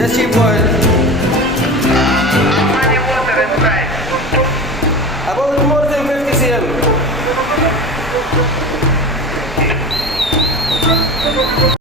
Yes, cheap boy. How many water inside? About more than 50 cm.